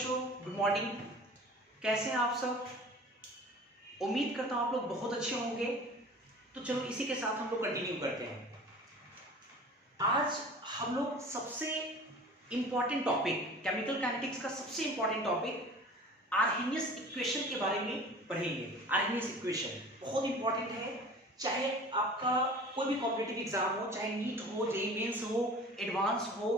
बच्चों, good morning. कैसे हैं आप सब? उम्मीद करता हूं आप लोग बहुत अच्छे होंगे। तो चलो इसी के साथ हम लोग कंटिन्यू करते हैं। आज हम लोग सबसे इंपॉर्टेंट टॉपिक, केमिकल काइनेटिक्स का सबसे इंपॉर्टेंट टॉपिक आर्हेनियस इक्वेशन के बारे में पढ़ेंगे। आर्हेनियस इक्वेशन बहुत इंपॉर्टेंट है, चाहे आपका कोई भी कॉम्पिटिटिव एग्जाम हो, चाहे नीट हो, जेईई मेंस हो, एडवांस हो,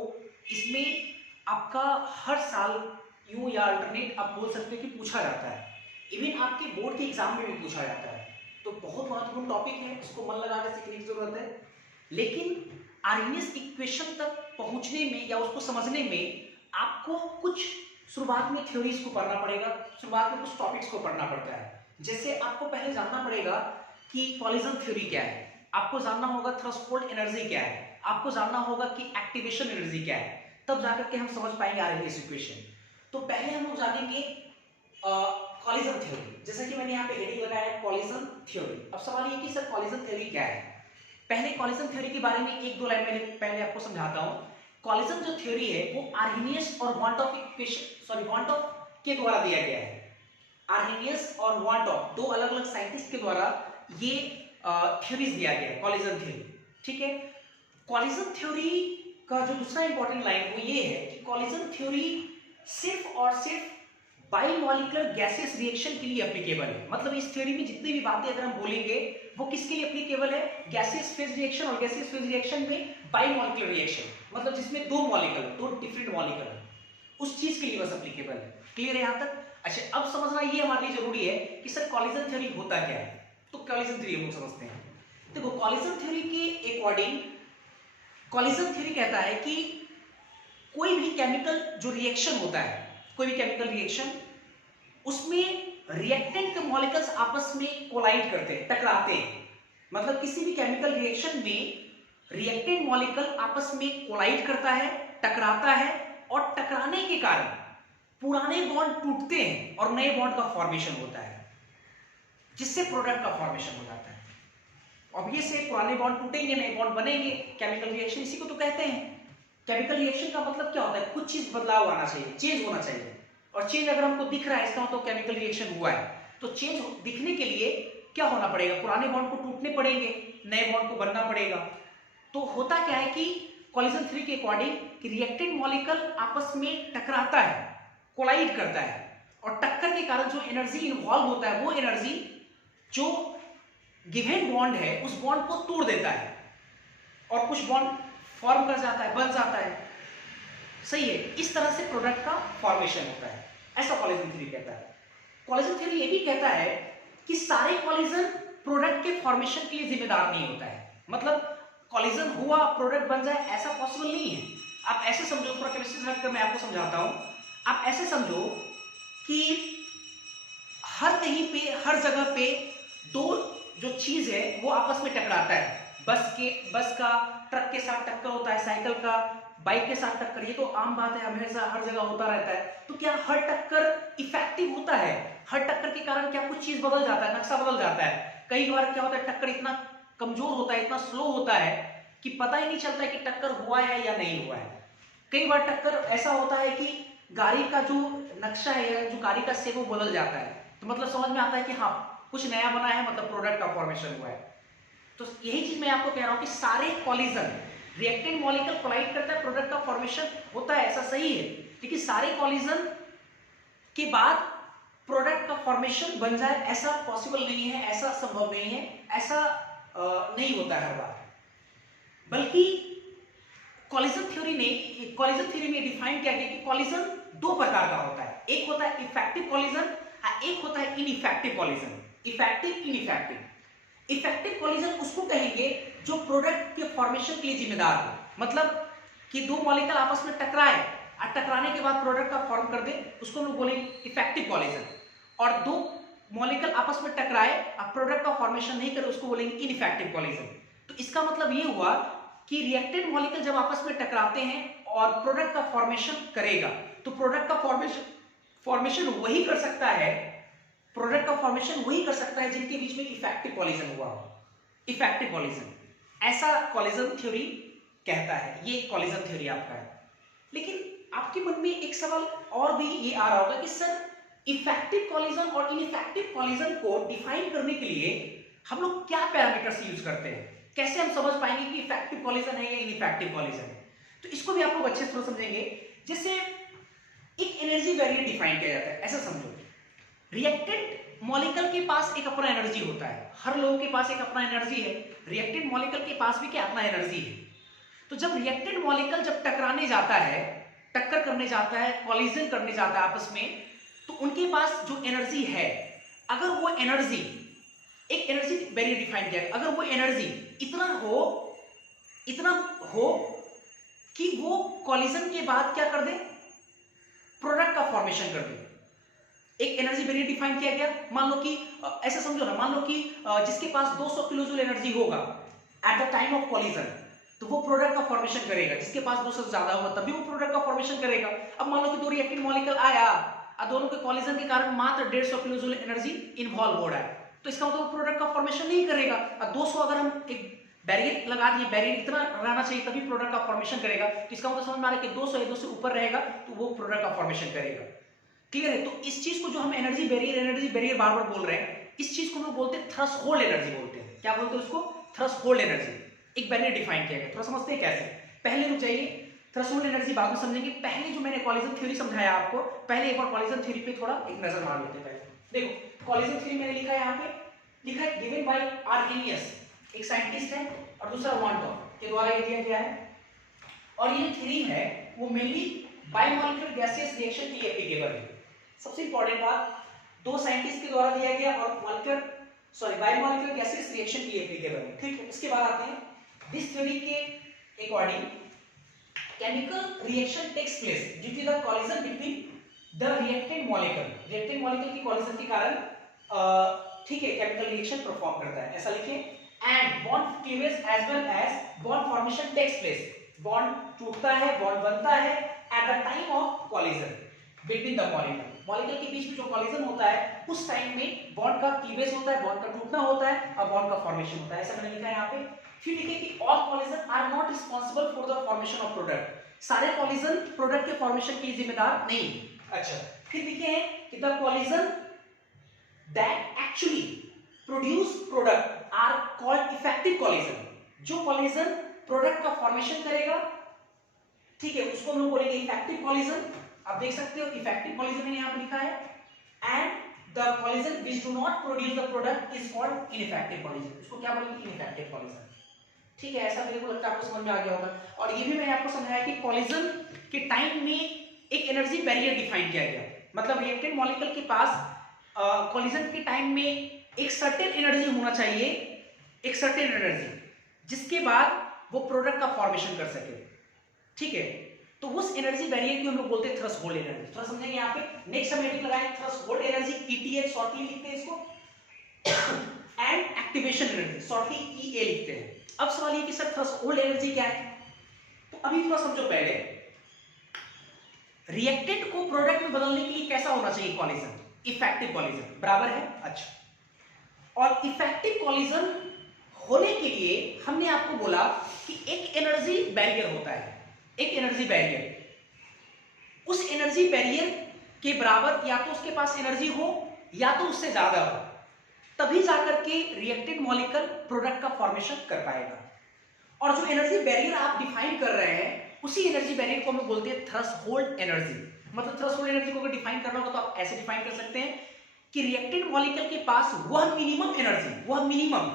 इसमें आपका हर साल यूं या अल्टरनेट आप बोल सकते हो कि पूछा जाता है। इवन आपके बोर्ड के एग्जाम में भी पूछा जाता है। तो बहुत महत्वपूर्ण टॉपिक है, इसको मन लगा कर सीखने की जरूरत है। लेकिन आर्हेनियस इक्वेशन तक पहुंचने में या उसको समझने में आपको कुछ शुरुआत में थ्योरीज को पढ़ना पड़ेगा, शुरुआत में कुछ टॉपिक्स को पढ़ना पड़ता है। जैसे आपको पहले जानना पड़ेगा कि कॉलिजन थ्योरी क्या है, आपको जानना होगा थ्रेशोल्ड एनर्जी क्या है, आपको जानना होगा कि एक्टिवेशन एनर्जी क्या है, तब जाकर के हम समझ पाएंगे आर्हेनियस इक्वेशन। तो पहले हम लोग जानेंगे कॉलिजन थ्योरी। जैसा कि मैंने यहाँ पे हेडिंग लगाया है कॉलिजन थ्योरी। अब सवाल ये कि सर कॉलिजन थ्योरी क्या है? पहले कॉलिजन थ्योरी के बारे में एक दो लाइन मैंने पहले आपको समझाता हूँ। कॉलिजन जो थ्योरी है वो आर्हेनियस और वांट ऑफ के द्वारा दिया गया है। आर्हेनियस और वांट ऑफ दो अलग अलग साइंटिस्ट के द्वारा ये थ्योरीज दिया गया है, कॉलिजन थ्योरी। ठीक है। कॉलिजन थ्योरी का जो दूसरा इंपॉर्टेंट लाइन वो ये है कि कॉलिजन थ्योरी सिर्फ और सिर्फ बाइमॉलिक्यूलर गैसियस रिएक्शन के लिए एप्लीकेबल है। मतलब इस थ्योरी में जितनी भी बातें अगर हम बोलेंगे वो किसके लिए एप्लीकेबल है? गैसियस फेज रिएक्शन, और गैसियस फेज रिएक्शन में बाइमॉलिक्यूलर रिएक्शन, मतलब जिसमें दो मॉलिक्यूल, दो डिफरेंट मॉलिक्यूल, उस चीज के लिए बस एप्लीकेबल है। क्लियर है यहां तक? अच्छा, अब समझना ये हमारे लिए जरूरी है कि सर कॉलिजन थ्योरी होता क्या है। तो कॉलिजन थ्योरी हम लोग समझते हैं। देखो, कॉलिजन थ्योरी के अकॉर्डिंग कॉलिजन थ्योरी कहता है कि कोई भी केमिकल जो रिएक्शन होता है, कोई भी केमिकल रिएक्शन, उसमें रिएक्टेंट के मॉलिक्यूल्स आपस में कोलाइड करते हैं, टकराते हैं। मतलब किसी भी केमिकल रिएक्शन में रिएक्टेंट मॉलिक्यूल आपस में कोलाइड करता है, टकराता है, और टकराने के कारण पुराने बॉन्ड टूटते हैं और नए बॉन्ड का फॉर्मेशन होता है, जिससे प्रोडक्ट का फॉर्मेशन हो जाता है। ऑब्वियस है, पुराने बॉन्ड टूटेंगे, नए बॉन्ड बनेंगे। केमिकल रिएक्शन इसी को तो कहते हैं। केमिकल रिएक्शन का मतलब क्या होता है? कुछ चीज बदलाव आना चाहिए, चेंज होना चाहिए। और चेंज अगर हमको दिख रहा है, इसका मतलब केमिकल रिएक्शन हुआ है। तो चेंज दिखने के लिए क्या होना पड़ेगा? पुराने बॉन्ड को टूटने पड़ेंगे, नए बॉन्ड को बनना पड़ेगा। तो होता क्या है कि कॉलिजन थ्योरी के अकॉर्डिंग कि रिएक्टेंट मॉलिक्यूल आपस में टकराता है, कोलाइड करता है, और टक्कर के कारण जो एनर्जी इन्वॉल्व होता है, वो एनर्जी जो गिवन बॉन्ड है उस बॉन्ड को तोड़ देता है, और कुछ बॉन्ड फॉर्म कर जाता है, बन जाता है। सही है। इस तरह से प्रोडक्ट का फॉर्मेशन होता है, ऐसा कॉलिजन थ्योरी कहता है। कॉलिजन थ्योरी ये भी कहता है कि सारे कॉलिजन प्रोडक्ट के फॉर्मेशन के लिए जिम्मेदार नहीं होता है। मतलब कॉलिजन हुआ, प्रोडक्ट बन जाए, ऐसा पॉसिबल नहीं है। आप ऐसे समझो, थोड़ा केमिस्ट्री से हटकर मैं आपको समझाता हूं। आप ऐसे समझो कि हर कहीं पे, हर जगह पे दो जो चीज है वो आपस में टकराता है। बस का ट्रक के साथ टक्कर होता है, साइकिल का बाइक के साथ टक्कर, ये तो आम बात है, हमेशा हर जगह होता रहता है। तो क्या हर टक्कर इफेक्टिव होता है? हर टक्कर के कारण क्या कुछ चीज बदल जाता है, नक्शा बदल जाता है? कई बार क्या होता है, टक्कर इतना कमजोर होता है, इतना स्लो होता है कि पता ही नहीं चलता है कि टक्कर हुआ है या नहीं हुआ है। कई बार टक्कर ऐसा होता है कि गाड़ी का जो नक्शा है, जो गाड़ी का शेप, वो बदल जाता है। तो मतलब समझ में आता है कि हाँ, कुछ नया बना है, मतलब प्रोडक्ट का फॉर्मेशन हुआ है। तो यही चीज मैं आपको कह रहा हूं कि सारे कॉलिजन, रिएक्टेंट मॉलिक्यूल कोलाइड करता है, प्रोडक्ट का फॉर्मेशन होता है, ऐसा सही है। लेकिन सारे कॉलिजन के बाद प्रोडक्ट का फॉर्मेशन बन जाए, ऐसा पॉसिबल नहीं है, ऐसा संभव नहीं है, ऐसा नहीं होता है हर बार। बल्कि कॉलिजन थ्योरी में डिफाइन किया गया कि कॉलिजन दो प्रकार का होता है। एक होता है इफेक्टिव कॉलिजन, एक होता है ineffective collision. Effective, ineffective. Effective collision उसको कहेंगे जो प्रोडक्ट के फॉर्मेशन के लिए जिम्मेदार हो। मतलब कि दो मॉलिक्यूल आपस में टकराए और टकराने के बाद प्रोडक्ट का फॉर्म कर दे, उसको हम लोग बोलेंगे इफेक्टिव कॉलिजन। और दो मॉलिक्यूल आपस में टकराए और प्रोडक्ट का फॉर्मेशन नहीं करे, उसको बोलेंगे इनइफेक्टिव कॉलिजन। तो इसका मतलब ये हुआ कि रिएक्टेंट मॉलिक्यूल जब आपस में टकराते हैं और प्रोडक्ट का फॉर्मेशन करेगा, तो प्रोडक्ट का फॉर्मेशन वही कर सकता है, प्रोडक्ट का फॉर्मेशन वही कर सकता है जिनके बीच में इफेक्टिव कॉलिजन हुआ हो। इफेक्टिव कॉलिजन, ऐसा कॉलिजन थ्योरी कहता है। ये कॉलिजन थ्योरी आपका है। लेकिन आपके मन में एक सवाल और भी ये आ रहा होगा कि सर इफेक्टिव कॉलिजन और इनइफेक्टिव कॉलिजन को डिफाइन करने के लिए हम लोग क्या पैरामीटर्स यूज करते हैं, कैसे हम समझ पाएंगे कि इफेक्टिव कॉलिजन है या इनइफेक्टिव कॉलिजन है। तो इसको भी आप लोग अच्छे से थोड़ा समझेंगे। जैसे एक एनर्जी वेरिएंट डिफाइन किया जाता है, ऐसा समझो रिएक्टेंट मॉलिक्यूल के पास एक अपना एनर्जी होता है, हर लोगों के पास एक अपना एनर्जी है, रिएक्टेंट मॉलिक्यूल के पास भी क्या अपना एनर्जी है। तो जब रिएक्टेंट मॉलिक्यूल जब टकराने जाता है, टक्कर करने जाता है, कॉलिजन करने जाता है आपस में, तो उनके पास जो एनर्जी है, अगर वो एनर्जी, एक एनर्जी वेरिएंट डिफाइन किया है, अगर वो एनर्जी इतना हो कि वो कॉलिजन के बाद क्या कर दे, प्रोडक्ट का फॉर्मेशन कर दे। एक एनर्जी वेरिएंट डिफाइन किया गया, मान लो कि ऐसा समझो ना, मान लो कि जिसके पास 200 किलो जूल एनर्जी होगा eight the time of collision, तो वो प्रोडक्ट का फॉर्मेशन करेगा। जिसके पास 200 से ज्यादा होगा तभी वो प्रोडक्ट का फॉर्मेशन करेगा। अब मान लो कि दो रिएक्टिव मॉलिक्यूल आया, दोनों के कॉलिजन के कारण मात्र 150 किलो जूल एनर्जी इन्वॉल्व हो रहा है, तो इसका मतलब प्रोडक्ट का फॉर्मेशन नहीं करेगा। अब 200 अगर हम एक बैरियर लगा दिए, बैरियर इतना रहना चाहिए तभी प्रोडक्ट का फॉर्मेशन करेगा, तो इसका मतलब समझ में आ रहा है कि 200 या 200 से ऊपर रहेगा तो वो प्रोडक्ट का फॉर्मेशन करेगा। क्लियर है? तो इस चीज को जो हम एनर्जी बैरियर बार बार बोल रहे हैं, इस चीज को हम बोलते हैं थ्रेशोल्ड एनर्जी बोलते हैं। क्या बोलते हैं उसको? Threshold energy. एक बैरियर डिफाइन किया गया, थोड़ा समझते हैं कैसे। पहले रुक जाइए, थ्रेशोल्ड एनर्जी बाद में समझेंगे। पहले जो मैंने कॉलिजन थ्योरी समझाया आपको, पहले एक बार कॉलिजन थ्योरी पे थोड़ा एक नजर मार लेते हैं। पहले देखो कॉलिजन थ्योरी मैंने लिखा है, यहाँ पे लिखा है गिवन बाय आर्हेनियस, एक साइंटिस्ट है, और दूसरा वॉन्टॉन के द्वारा ये दिया गया है। और ये थ्योरी है वो मेनली बायोमॉलिक्यूलर गैसियस रिएक्शन के लिए एप्लीकेबल है। सबसे इंपॉर्टेंट बात, दो साइंटिस्ट के द्वारा दिया गया और बायोमॉलिक्यूलर गैसियस रिएक्शन के लिए एप्लीकेबल है। ठीक है, इसके बाद आते हैं दिस थ्योरी के according chemical reaction takes place due to the collision between the reactant molecule। reactant molecule की collision के कारण ठीक है chemical reaction perform करता है, ऐसा लिखें। and bond cleavage as well as bond formation takes place। bond टूटता है, bond बनता है at the time of collision between the molecule। molecule के बीच में जो collision होता है उस टाइम में bond का cleavage होता है, bond का टूटना होता है और bond का formation होता है, ऐसा मैंने लिखा है यहाँ पे। फिर लिखे कि all collision are not responsible for the formation of product। सारे collision प्रोडक्ट के फॉर्मेशन के लिए जिम्मेदार नहीं। अच्छा, फिर लिखे हैं कि the collision that actually produce product are called effective collision। जो collision प्रोडक्ट का फॉर्मेशन करेगा, ठीक है, उसको हम लोग बोलेंगे इफेक्टिव collision। आप देख सकते हो इफेक्टिव collision मैंने यहाँ पे लिखा है। and the collision which do not produce the product is called ineffective collision। उसको क्या बोलेंगे? ineffective collision। ठीक है, ऐसा मेरे को लगता है आपको समझ में आ गया होगा। और ये भी मैंने आपको समझाया कि कॉलिजन के टाइम में एक एनर्जी बैरियर डिफाइन किया गया, मतलब रिएक्टेंट मॉलिक्यूल के पास कॉलिजन के टाइम में एक सर्टेन एनर्जी होना चाहिए, एक सर्टेन एनर्जी जिसके बाद वो प्रोडक्ट का फॉर्मेशन कर सके। ठीक है, तो उस एनर्जी बैरियर को हम लोग बोलते हैं थ्रेशोल्ड एनर्जी। थोड़ा समझेंगे यहाँ पे। नेक्स्ट हम हेडिंग लगाएं थ्रेशोल्ड एनर्जी, ईटीएच शॉर्टली लिखते हैं इसको, एंड एक्टिवेशन एनर्जी शॉर्टली ईए लिखते हैं। अब सवाल ये कि सर थ्रेशोल्ड एनर्जी क्या है? तो अभी थोड़ा समझो। पहले रिएक्टेंट को प्रोडक्ट में बदलने के लिए कैसा होना चाहिए कॉलिजन? इफेक्टिव कॉलिजन, बराबर है। अच्छा, और इफेक्टिव कॉलिजन होने के लिए हमने आपको बोला कि एक एनर्जी बैरियर होता है, एक एनर्जी बैरियर। उस एनर्जी बैरियर के बराबर या तो उसके पास एनर्जी हो या तो उससे ज्यादा हो, तभी जाकर के रिएक्टेंट मॉलिक्यूल प्रोडक्ट का फॉर्मेशन कर पाएगा। और जो एनर्जी बैरियर आप डिफाइन कर रहे हैं, उसी एनर्जी बैरियर को हम बोलते हैं थ्रेशोल्ड एनर्जी। मतलब थ्रेशोल्ड एनर्जी को अगर डिफाइन करना होगा तो आप ऐसे डिफाइन कर सकते हैं कि रिएक्टेंट मॉलिक्यूल के पास वह मिनिमम एनर्जी, वह मिनिमम,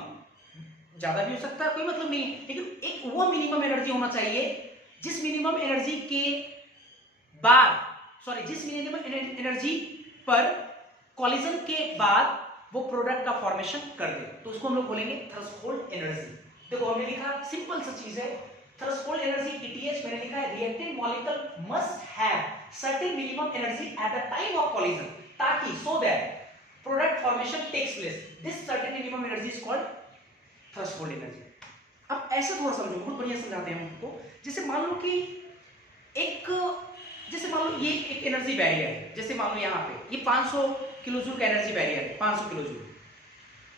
ज्यादा भी हो सकता है कोई मतलब नहीं, लेकिन एक वह मिनिमम एनर्जी होना चाहिए जिस मिनिमम एनर्जी के बाद, जिस मिनिमम एनर्जी पर कॉलिजन के बाद वो प्रोडक्ट का फॉर्मेशन कर दे, तो उसको हम लोग बोलेंगे थ्रेशोल्ड एनर्जी। देखो हमने लिखा, सिंपल सा चीज है, थ्रेशोल्ड एनर्जी ईटीएच मैंने लिखा है reactant molecule must have certain minimum energy at the time of collision, ताकि so that product formation takes place. This certain minimum energy is called threshold energy. अब ऐसे थोड़ा समझो, बहुत बढ़िया समझाते हैं हमको। जैसे मान लो कि जैसे मान लो ये एक एनर्जी बैरियर है, जैसे मान लो यहाँ पे ये 500 किलो जूल का एनर्जी बैरियर है, 500 किलो जूल,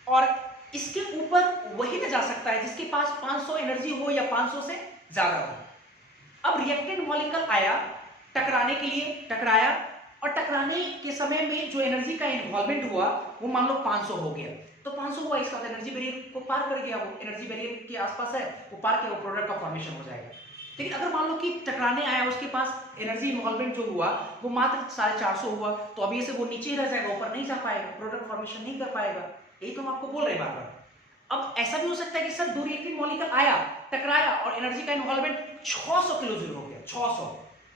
और इसके ऊपर वही ना जा सकता है जिसके पास 500 एनर्जी हो या 500 से ज्यादा हो। अब रिएक्टेंट मॉलिक्यूल आया, टकराने के लिए टकराया, और टकराने के समय में जो एनर्जी का इन्वॉल्वमेंट हुआ वो मान लो 500 हो गया, तो 500 हुआ, इसका एनर्जी बैरियर को पार कर गया, वो एनर्जी बैरियर के आसपास है, वो पार किया, वो प्रोडक्ट का फॉर्मेशन हो जाएगा। लेकिन अगर मान लो कि टकराने आया, उसके पास एनर्जी इन्वॉल्वमेंट जो हुआ वो मात्र 450 हुआ, तो अभी से वो नीचे ही रह जाएगा, ऊपर नहीं जा पाएगा, प्रोडक्ट फॉर्मेशन नहीं कर पाएगा। यही तो हम आपको बोल रहे हैं बार बार। अब ऐसा भी हो सकता है कि सर दो रिएक्टिव मॉलिक्यूल आया, टकराया और एनर्जी का इन्वॉल्वमेंट 600 किलो जूल हो गया, 600,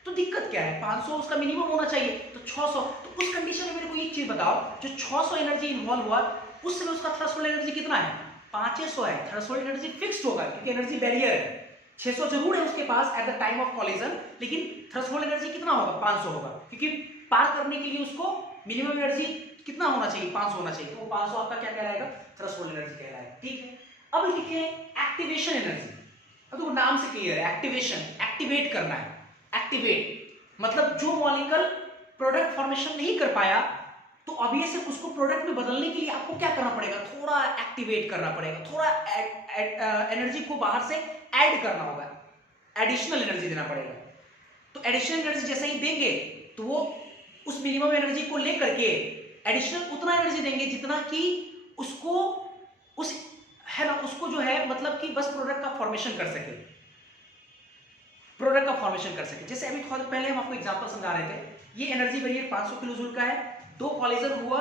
तो दिक्कत क्या है, 500 उसका मिनिमम होना चाहिए, तो 600, तो उस कंडीशन में मेरे को एक चीज बताओ, जो 600 एनर्जी इन्वॉल्व हुआ उस समय उसका थ्रेशोल्ड एनर्जी कितना है, 500 है, थ्रेशोल्ड एनर्जी फिक्स्ड होगा क्योंकि एनर्जी बैरियर है, 600 जरूर है उसके पास at the time of collision, लेकिन थ्रेशोल्ड एनर्जी कितना होगा, 500 होगा, क्योंकि पार करने के लिए उसको मिनिमम एनर्जी कितना होना चाहिए, 500 होना चाहिए, वो 500 आपका क्या कहलाएगा, थ्रेशोल्ड एनर्जी कहलाएगा। ठीक है, अब लिखे एक्टिवेशन एनर्जी, अब तो नाम से क्लियर है, एक्टिवेशन, एक्टिवेट करना है, एक्टिवेट मतलब जो मॉलिक्यूल प्रोडक्ट फॉर्मेशन नहीं कर पाया, तो ऑब्वियसली उसको प्रोडक्ट में बदलने के लिए आपको क्या करना पड़ेगा, थोड़ा एक्टिवेट करना पड़ेगा, थोड़ा एनर्जी को बाहर से ऐड करना होगा, एडिशनल एनर्जी देना पड़ेगा। तो एडिशनल एनर्जी जैसे ही देंगे तो वो उस मिनिमम एनर्जी को लेकर के एडिशनल उतना एनर्जी देंगे जितना कि उसको उस है ना, उसको जो है मतलब कि बस प्रोडक्ट का फॉर्मेशन कर सके, प्रोडक्ट का फॉर्मेशन कर सके। जैसे अभी थोड़ा पहले हम आपको एग्जांपल समझा रहे थे, ये एनर्जी बैरियर 500 किलो जूल का है, दो कॉलिजन हुआ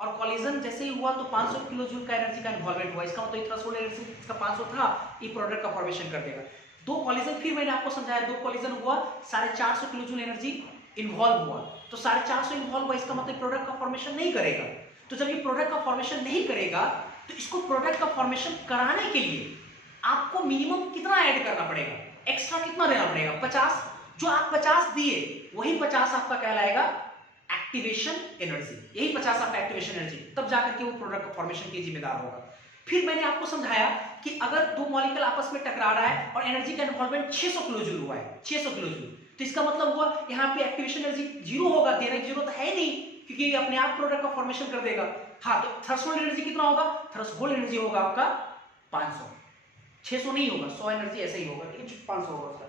और कॉलिजन जैसे ही हुआ तो 500 किलो जूल का एनर्जी का इन्वॉल्वमेंट हुआ, इसका मतलब थ्रेशोल्ड एनर्जी इसका 500 था, ये प्रोडक्ट का फॉर्मेशन कर देगा। दो कॉलिजन, फिर मैंने आपको समझाया, दो कॉलिजन हुआ, 450 किलो जूल एनर्जी इन्वॉल्व हुआ, तो 450 इन्वॉल्व हुआ, इसका मतलब प्रोडक्ट का फॉर्मेशन नहीं करेगा। तो जब ये प्रोडक्ट का फॉर्मेशन नहीं करेगा तो इसको प्रोडक्ट का फॉर्मेशन कराने के लिए आपको मिनिमम कितना ऐड करना पड़ेगा, एक्स्ट्रा कितना देना पड़ेगा, 50। जो आप 50 दिए वही 50 आपका कहलाएगा एक्टिवेशन एनर्जी, यही 50 आपका एक्टिवेशन एनर्जी, तब जाकर के वो प्रोडक्ट का फॉर्मेशन के जिम्मेदार होगा। फिर मैंने आपको समझाया कि अगर दो मॉलिक्यूल आपस में टकरा रहा है और एनर्जी का इन्वॉल्वमेंट 600 किलो जूल हुआ है, 600 किलो जूल, तो इसका मतलब हुआ यहाँ पे एक्टिवेशन एनर्जी जीरो होगा, देने की जरूरत है नहीं क्योंकि ये अपने आप प्रोडक्ट का फॉर्मेशन कर देगा। हाँ, तो थ्रेशोल्ड एनर्जी कितना होगा, थ्रेशोल्ड एनर्जी होगा आपका 500, 600 नहीं होगा, 100 एनर्जी ऐसे ही होगा, लेकिन 500 होगा उसका।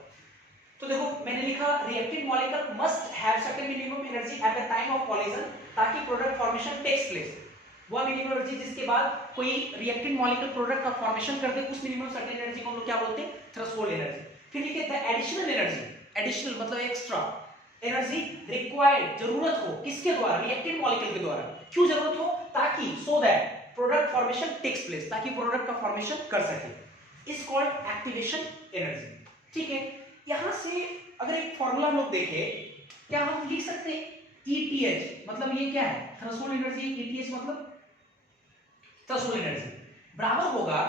तो देखो मैंने लिखा reactive molecule must have certain minimum energy at the time of collision ताकि प्रोडक्ट फॉर्मेशन टेक्स प्लेस, वह मिनिमम एनर्जी जिसके बाद कोई रिएक्टिव मॉलिक्यूल प्रोडक्ट का फॉर्मेशन कर दे, उस मिनिमम सर्टेन एनर्जी को हम लोग क्या बोलते हैं, थ्रेशोल्ड एनर्जी। फिर लिखे द एडिशनल एनर्जी, एडिशनल मतलब एक्स्ट्रा एनर्जी रिक्वायर्ड, जरूरत हो किसके द्वारा, रिएक्टिव मॉलिक्यूल के द्वारा, क्यों जरूरत हो, ताकि so that product formation takes place, ताकि प्रोडक्ट का फॉर्मेशन कर सके, इज कॉल्ड एक्टिवेशन एनर्जी। ठीक है, यहां से अगर एक फॉर्मूला हम लोग देखें, क्या हम लिख सकते हैं ETH, मतलब ये क्या है, थ्रेशोल्ड एनर्जी, ETH मतलब थ्रेशोल्ड एनर्जी बराबर होगा,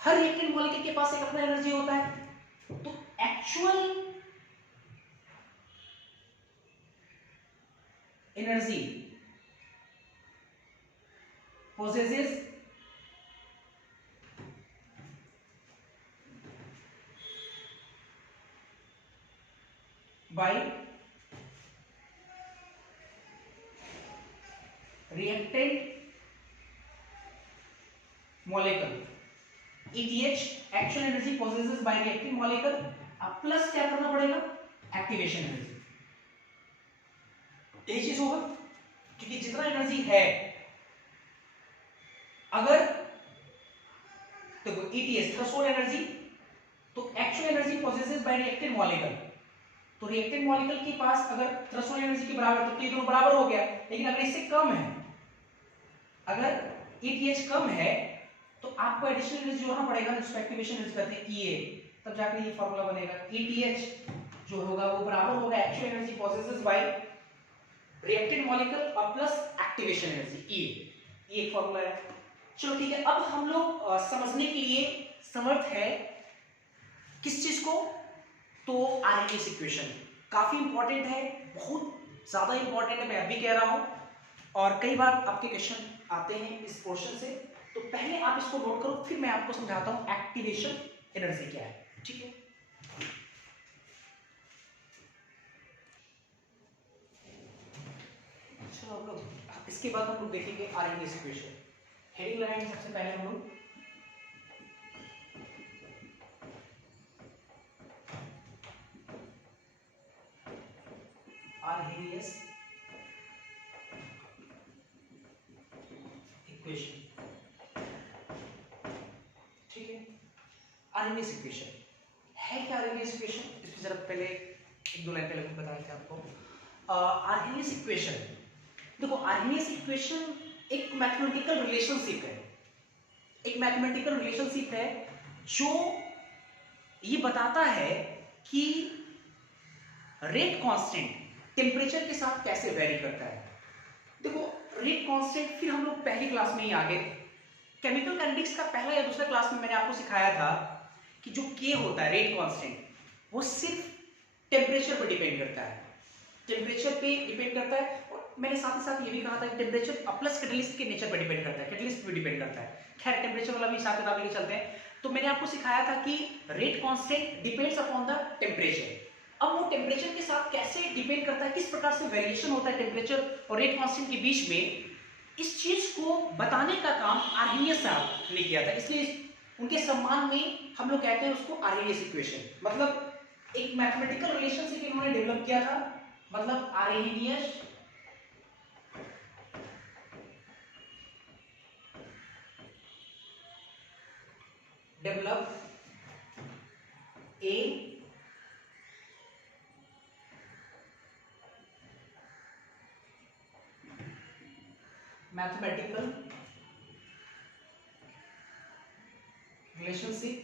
हर रिएक्टेंट मॉलिक्यूल के पास एक अपना एनर्जी होता है, तो actual energy possesses by reactant molecule, ETH actual energy possesses by reactant molecule, अब प्लस क्या करना पड़ेगा, एक्टिवेशन एनर्जी, यही चीज होगा, क्योंकि जितना एनर्जी है, अगर देखो ETH थ्रेशोल्ड एनर्जी, तो actual energy possesses bye reactant molecule, तो रिएक्टेंट मॉलिक्यूल के पास अगर थ्रेशोल्ड एनर्जी के बराबर तो ये दोनों बराबर हो गया, लेकिन अगर इससे कम है, अगर ETH कम है तो आपको एडिशनल एनर्जी जोड़ना पड़ेगा, जिसको एक्टिवेशन एनर्जी कहते हैं EA, तब जाकर ये फार्मूला बनेगा, ETH जो होगा वो बराबर होगा actual energy possesses bye reactant molecule और प्लस एक्टिवेशन एनर्जी EA, ये एक फार्मूला है। चलो ठीक है, अब हम लोग समझने के लिए समर्थ है किस चीज को, तो आरएनएस इक्वेशन काफी इंपॉर्टेंट है, बहुत ज्यादा इंपॉर्टेंट है, मैं अभी कह रहा हूं, और कई बार आपके क्वेश्चन आते हैं इस पोर्शन से, तो पहले आप इसको नोट करो, फिर मैं आपको समझाता हूं एक्टिवेशन एनर्जी क्या है। ठीक है, चलो हम लोग इसके बाद हम लोग देखेंगे आरएनएस इक्वेशन, हेडिंग लगाएंगे सबसे पहले हम लोग, आर्हेनियस इक्वेशन, ठीक है। आर्हेनियस इक्वेशन है क्या? आर्हेनियस इक्वेशन इसकी जरा पहले एक दो लाइन पहले बताया था आपको। आर्हेनियस इक्वेशन, देखो आर्हेनियस इक्वेशन एक मैथमेटिकल रिलेशनशिप है, एक मैथमेटिकल रिलेशनशिप है जो ये बताता है कि रेट कांस्टेंट टेम्परेचर के साथ कैसे वेरी करता है। देखो रेट कांस्टेंट फिर हम लोग पहली क्लास में ही आ गए, केमिकल काइनेटिक्स का पहला या दूसरा क्लास में मैंने आपको सिखाया था कि जो के होता है रेट कांस्टेंट वो सिर्फ टेम्परेचर पर डिपेंड करता है, टेम्परेचर पे डिपेंड करता है। और मैंने साथ ही साथ ये भी कहा था कि टेम्परेचर प्लस कैटलिस्ट के नेचर पर डिपेंड करता है, कैटलिस्ट पे डिपेंड करता है। खैर टेम्परेचर वाला भी हिसाब किताब लेके चलते हैं। तो मैंने आपको सिखाया था कि rate constant depends upon the temperature. अब वो टेम्परेचर के साथ कैसे डिपेंड करता है, किस प्रकार से वेरिएशन होता है टेम्परेचर और रेट कांस्टेंट के बीच में, इस चीज को बताने का काम आर्हेनियस साहब ने किया था। इसलिए उनके सम्मान में हम लोग कहते हैं उसको आर्हेनियस इक्वेशन। मतलब एक मैथमेटिकल रिलेशनशिप इन्होंने डेवलप किया था, मतलब Arrhenius develop a mathematical relationship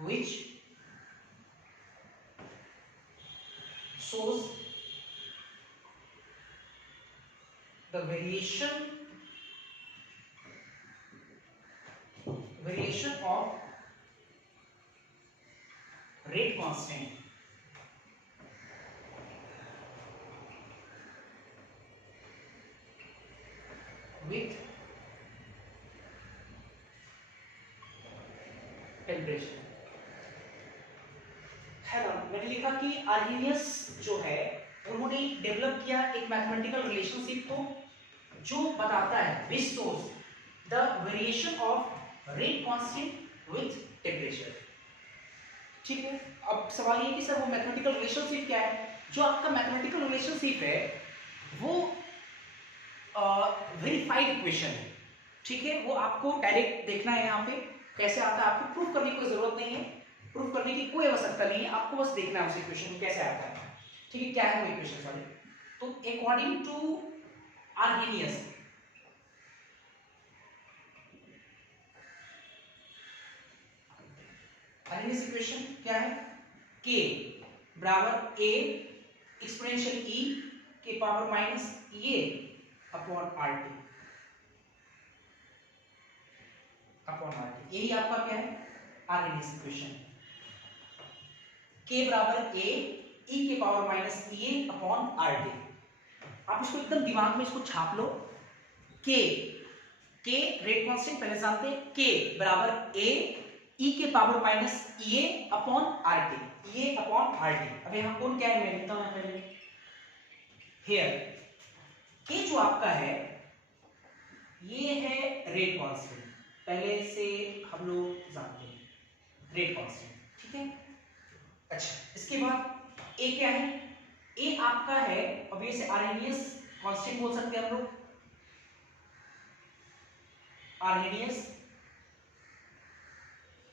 which shows the variation of rate constant with temperature है ना। मैंने लिखा कि आर्हेनियस जो है उन्होंने डेवलप किया एक मैथमेटिकल रिलेशनशिप को जो बताता है which shows the variation of rate constant with temperature, ठीक है। अब सवाल ये कि सर वो मैथमेटिकल रिलेशनशिप क्या है? जो आपका मैथमेटिकल रिलेशनशिप है वो वेरीफाइड इक्वेशन है, ठीक है। वो आपको डायरेक्ट देखना है यहाँ पे कैसे आता है, आपको प्रूफ करने की कोई जरूरत नहीं है, प्रूफ करने की कोई आवश्यकता नहीं है, आपको बस देखना है उस इक्वेशन को कैसे आता है, ठीक है। क्या है वो इक्वेशन सॉरी? तो according to Arrhenius Arrhenius equation क्या है? k बराबर a एक्सपोनेंशियल e के power minus a upon RT यही आपका क्या है? Arrhenius equation. k बराबर a e के power minus a upon RT। आप इसको एकदम दिमाग में इसको छाप लो। k रेट कांस्टेंट पहले जानते हैं, k बराबर a e के power minus a upon RT। अब यहाँ कौन क्या है मैं लिखता हूँ पहले हियर। k जो आपका है ये है रेट कांस्टेंट, पहले से हम लोग जानते हैं रेट कांस्टेंट, ठीक है। अच्छा इसके बाद a क्या है? a आपका है, अब ये से आर्हेनियस कांस्टेंट बोल सकते हैं हम लोग, आर्हेनियस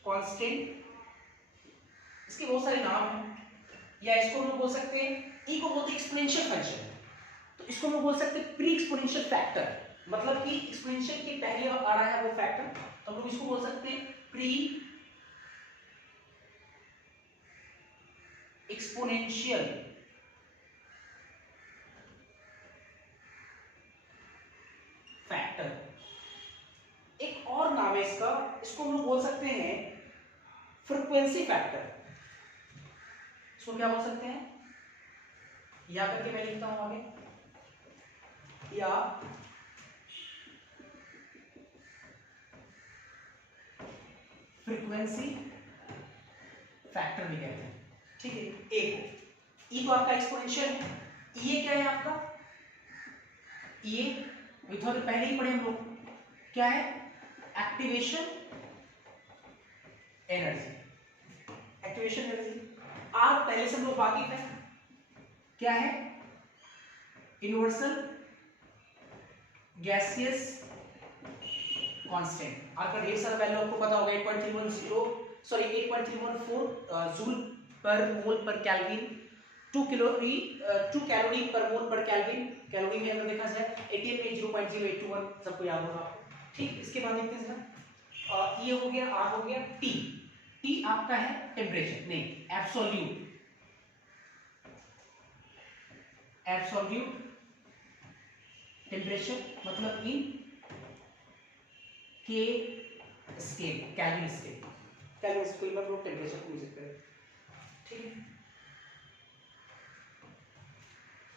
कांस्टेंट। इसके बहुत सारे नाम हैं, या इसको हम लोग बोल सकते हैं, ई को बोलते हैं एक्सपोनेंशियल फंक्शन, तो इसको हम लोग बोल सकते हैं प्री एक्सपोनेंशियल फैक्टर, मतलब कि एक्सपोनेंशियल के पहले आ रहा है वो फैक्टर, तो हम लोग इसको बोल सकते हैं प्री एक्सपोनेंशियल फैक्टर। एक और नाम है इसका, इसको हम लोग बोल सकते हैं फ्रीक्वेंसी फैक्टर। इसको क्या बोल सकते हैं? या करके मैं लिखता हूं आगे, या फ्रीक्वेंसी फैक्टर भी कहते हैं, ठीक है। ए को ई तो आपका एक्सपोनेंशियल है, ये क्या है आपका? ये विथआउट पहले ही पढ़े हम लोग, क्या है? Activation energy, activation energy R पहले से हम लोग वाकिफ है, क्या है, यूनिवर्सल गैसियस कांस्टेंट। आर का ढेर सारा वैल्यू आपको पता होगा, 8.314 जूल पर मोल पर केल्विन, 2 कैलोरी पर मोल पर केल्विन। कैलोरी में अगर देखा जाए एटीएम में 0.0821 सबको याद होगा, ठीक। इसके बाद देखते हैं जरा, ये हो गया, आर हो गया, टी। टी आपका है टेम्परेचर, नहीं, एब्सोल्यूट टेम्परेचर, मतलब इन के scale, kelvin scale. Kelvin scale में हम लोग टेम्परेचर को यूज करें, ठीक है।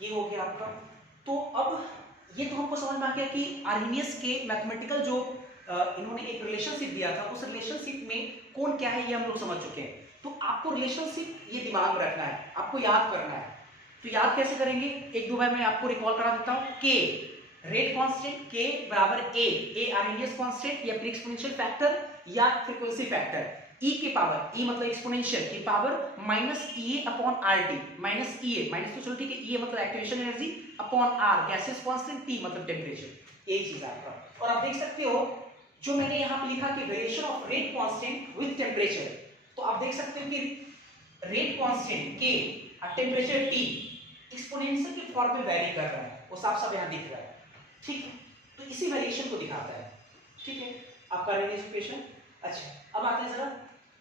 ये हो गया आपका। तो अब ये तो हमको समझ में आ गया कि आर्हेनियस के मैथमेटिकल जो इन्होंने एक रिलेशनशिप दिया था, उस रिलेशनशिप में कौन क्या है ये हम लोग समझ चुके हैं। तो आपको रिलेशनशिप ये दिमाग में रखना है, आपको याद करना है। तो याद कैसे करेंगे, एक दो बार मैं आपको रिकॉल करा देता हूं। के रेट कांस्टेंट, के बराबर ए आर्हेनियस कांस्टेंट या फिर एक्सपोनेंशियल फैक्टर या फ्रीक्वेंसी फैक्टर, ई के पावर, ई मतलब एक्सपोनेंशियल की power minus E upon R T, minus E minus तो चलो ठीक है, ई मतलब activation energy upon R gases constant, T मतलब टेम्परेचर। यही चीज आपका। और आप देख सकते हो जो मैंने यहाँ पे लिखा कि variation of rate constant with temperature, तो आप देख सकते हो कि रेट कांस्टेंट के और टेम्परेचर टी एक्सपोनेंशियल के फॉर्म में वेरी कर रहा है, वो साफ साफ यहाँ दिख रहा है, ठीक है। तो इसी वेरिएशन को दिखाता है, ठीक है, आपका आर्हेनियस इक्वेशन। अच्छा अब आते हैं जरा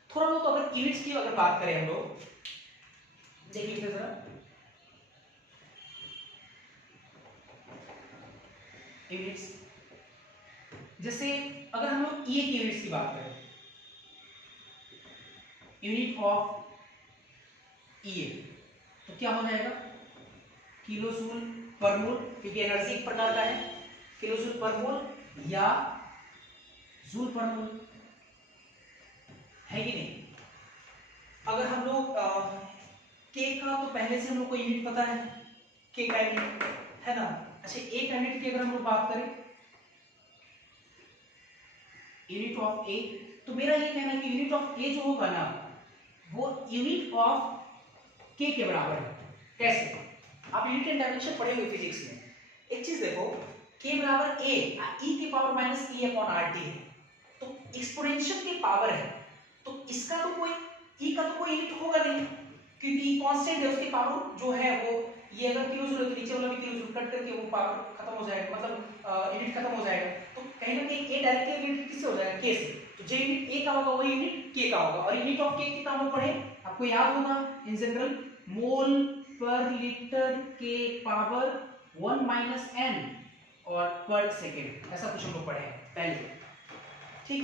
थोड़ा बहुत, अगर यूनिट्स की अगर बात करें हम लोग, देख लीजिए जरा, यूनिट्स जैसे अगर हम लोग ई की यूनिट्स की बात करें, यूनिट ऑफ ई तो क्या हो जाएगा, किलो जूल पर मोल, क्योंकि एनर्जी एक प्रकार का है, किलो जूल पर मोल या जूल पर मोल, है कि नहीं। अगर हम लोग के का तो पहले से हम लोग को यूनिट पता है, के का यूनिट है ना। अच्छा एक यूनिट की अगर हम लोग बात करें, यूनिट ऑफ ए, तो मेरा ये कहना है कि यूनिट ऑफ ए जो होगा ना वो यूनिट ऑफ के बराबर है। कैसे, आप यूनिट एंड डायमेंशन पढ़े हुए फिजिक्स में। एक चीज देखो, के बराबर ए, ई की power minus E upon R T है, तो एक्सपोनेंशियल की पावर है, तो इसका तो कोई ई का तो कोई यूनिट होगा नहीं, क्योंकि कांस्टेंट है, उसकी पावर जो है वो, ये अगर किलो जूल है तो नीचे वाला भी किलो जूल कट करके वो पावर खत्म हो जाएगा, मतलब यूनिट खत्म हो जाएगा। तो कहीं ना कहीं ए डायरेक्टली यूनिट किससे हो जाएगा, के से। तो जो यूनिट ए का होगा वही यूनिट के का होगा। और यूनिट ऑफ के कितना हम लोग पढ़े, आपको याद होगा इन जनरल, मोल पर लीटर के पावर 1 माइनस n और पर सेकेंड, ऐसा कुछ हम लोग पढ़े पहले, ठीक।